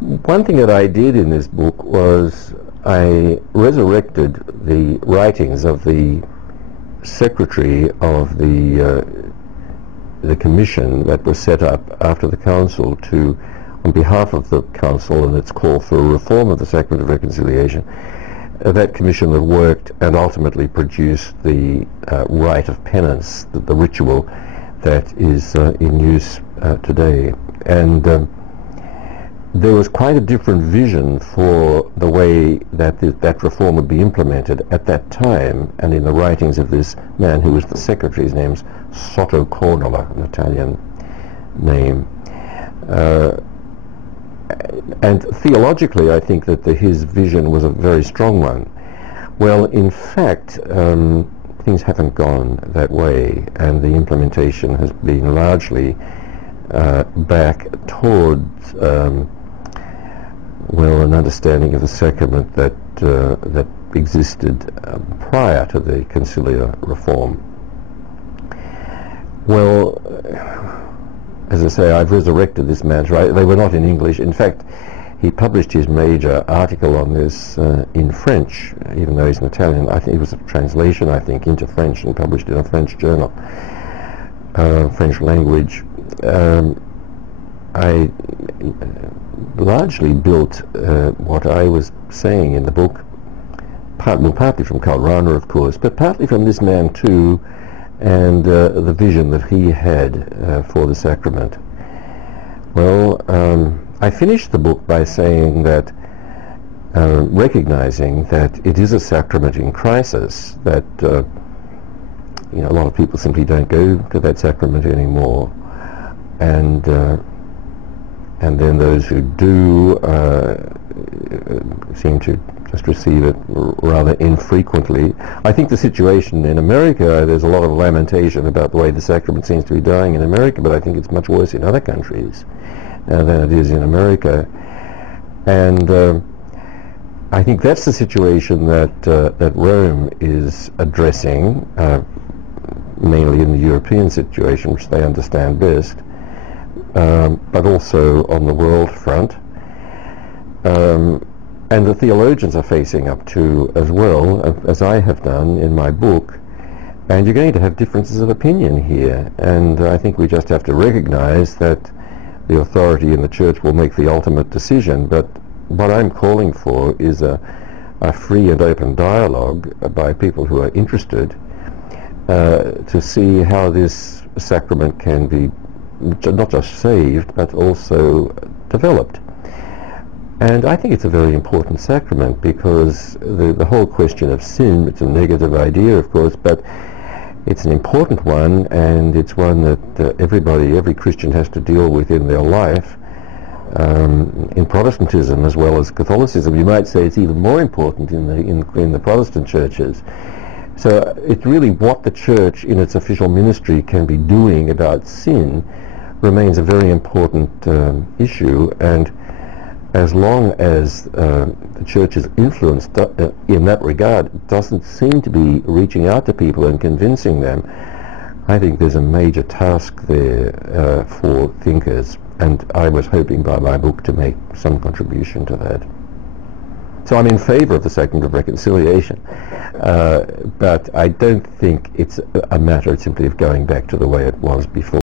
One thing that I did in this book was I resurrected the writings of the secretary of the commission that was set up after the council to, on behalf of the council and its call for a reform of the Sacrament of Reconciliation, that commission that worked and ultimately produced the rite of penance, the ritual that is in use today. And there was quite a different vision for the way that that reform would be implemented at that time, and in the writings of this man who was the secretary. His name's Sotto Cornola, an Italian name. And theologically, I think that his vision was a very strong one. Well, in fact, things haven't gone that way, and the implementation has been largely back towards an understanding of the sacrament that existed prior to the conciliar reform. Well, as I say, I've resurrected this man's right. They were not in English. In fact, he published his major article on this in French, even though he's an Italian. I think it was a translation, into French, and published in a French journal, French language. I largely built what I was saying in the book, partly from Karl Rahner, of course, but partly from this man too, and the vision that he had for the sacrament. Well, I finished the book by saying that, recognizing that it is a sacrament in crisis, that a lot of people simply don't go to that sacrament anymore, and then those who do seem to just receive it rather infrequently. I think the situation in America, there's a lot of lamentation about the way the sacrament seems to be dying in America, but I think it's much worse in other countries than it is in America. And I think that's the situation that Rome is addressing, mainly in the European situation, which they understand best, but also on the world front. And the theologians are facing up to as well, as I have done in my book. And you're going to have differences of opinion here. And I think we just have to recognize that the authority in the Church will make the ultimate decision. But what I'm calling for is a free and open dialogue by people who are interested to see how this sacrament can be not just saved, but also developed. And I think it's a very important sacrament because the whole question of sin, it's a negative idea, of course, but it's an important one, and it's one that every Christian has to deal with in their life, in Protestantism as well as Catholicism. You might say it's even more important in the Protestant churches. So it's really what the Church in its official ministry can be doing about sin remains a very important issue, and as long as the Church's influence in that regard doesn't seem to be reaching out to people and convincing them, I think there's a major task there for thinkers, and I was hoping by my book to make some contribution to that. So I'm in favor of the Sacrament of Reconciliation, but I don't think it's a matter simply of going back to the way it was before.